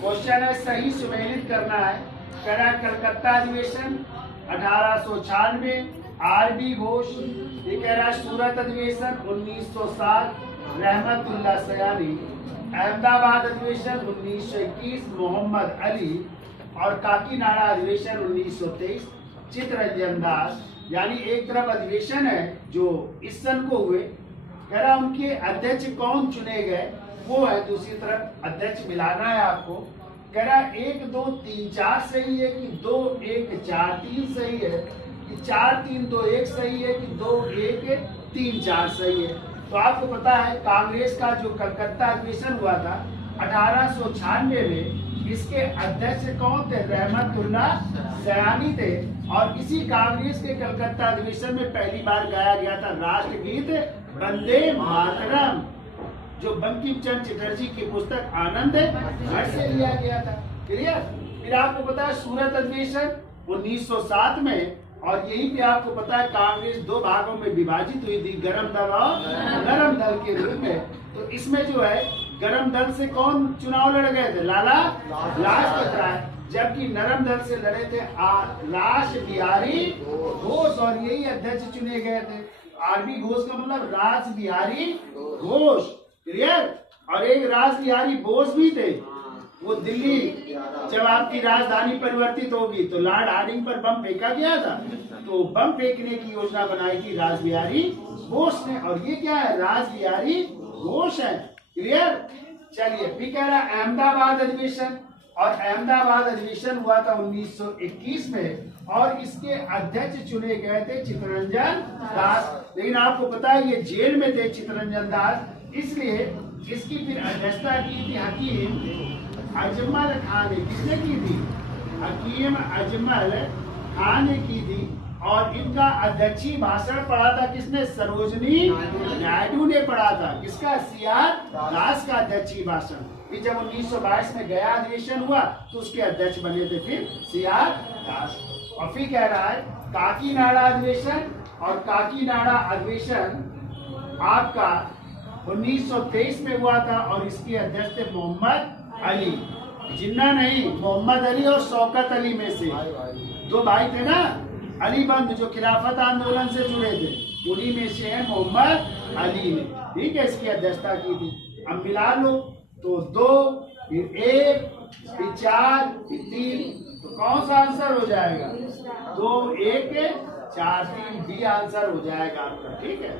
Question है सही सुमेलित करना है। कह रहा है कलकत्ता अधिवेशन 1896, आरबी घोष। ये कह रहा है सूरत अधिवेशन 1907, रहमतुल्लाह सयानी। अहमदाबाद अधिवेशन 1921, मोहम्मद अली। और काकीनाडा अधिवेशन 1923, चित्तरंजन दास। यानी एक तरफ अधिवेशन है जो इस सन को हुए, कह रहा उनके अध्यक्ष कौन चुने गए वो है, दूसरी तरफ अध्यक्ष मिलाना है आपको। कह रहा 1 2 3 4 सही है कि 2 1 4 3 सही है कि 4 3 2 1 सही है कि 2 1 3 4 सही है। तो आपको पता है कांग्रेस का जो कलकत्ता अधिवेशन हुआ था 1896 में, इसके अध्यक्ष कौन थे? रहमतुल्लाह सयानी थे। और इसी कांग्रेस के कलकत्ता अधिवेशन में पहली बार गाया गया था राष्ट्रगीत वंदे मातरम, जो बंकिम चंद्र चटर्जी की पुस्तक आनंद घर से लिया गया था। क्लियर? फिर आपको पता है सूरत अधिवेशन 1907 में, और यही पे आपको पता है कांग्रेस 2 भागों में विभाजित हुई थी, गरम दल और नरम दल के रूप में। तो इसमें जो है गरम दल से कौन चुनाव लड़ गए थे? लाला लाजपत राय। जबकि नरम दल से लड़े थे रास बिहारी घोष, और यही अध्यक्ष चुने गए थे। आरबी घोष का मतलब रास बिहारी घोष। क्लियर? और एक रास बिहारी बोस भी थे, वो दिल्ली जब आपकी राजधानी परिवर्तित होगी तो लॉर्ड हार्डिंग पर बम फेंका गया था, तो बम फेंकने की योजना बनाई थी रास बिहारी बोस ने। और ये क्या है? रास बिहारी घोष है। क्लियर? चलिए, फिर कह रहा है अहमदाबाद अधिवेशन, और अहमदाबाद अधिवेशन हुआ था 1921 में, और इसके अध्यक्ष चुने गए थे चित्तरंजन दास। लेकिन आपको पता है ये जेल में थे चित्तरंजन दास, इसलिए इसकी फिर अध्यक्षता की थी हकीम अजमल खान ने। किसने की थी? हकीम अजमल खान ने की थी। और इनका अध्यक्षीय भाषण पढ़ा था किसने? सरोजनी नायडू ने पढ़ा था। किसका? सीआर दास का अध्यक्षीय भाषण। फिर जब 1922 में गया अधिवेशन हुआ तो उसके अध्यक्ष बने थे फिर सीआर दास। और फिर कह रहा है काकीनाडा अधिवेशन, और काकीनाडा अधिवेशन आपका 1923 में हुआ था, और इसके अध्यक्ष थे मोहम्मद अली। जिन्ना नहीं, मोहम्मद अली और शौकत अली में से 2 भाई थे ना, अली बंद, जो खिलाफत आंदोलन से जुड़े थे, उन्हीं में से है मोहम्मद अली ने। ठीक है, इसकी अध्यक्षता की थी। अब मिला लो तो 2 फिर 1 फिर 4 फिर 3, तो कौन सा आंसर हो जाएगा? 2 1 4 3 बी आंसर हो जाएगा आपका। ठीक है।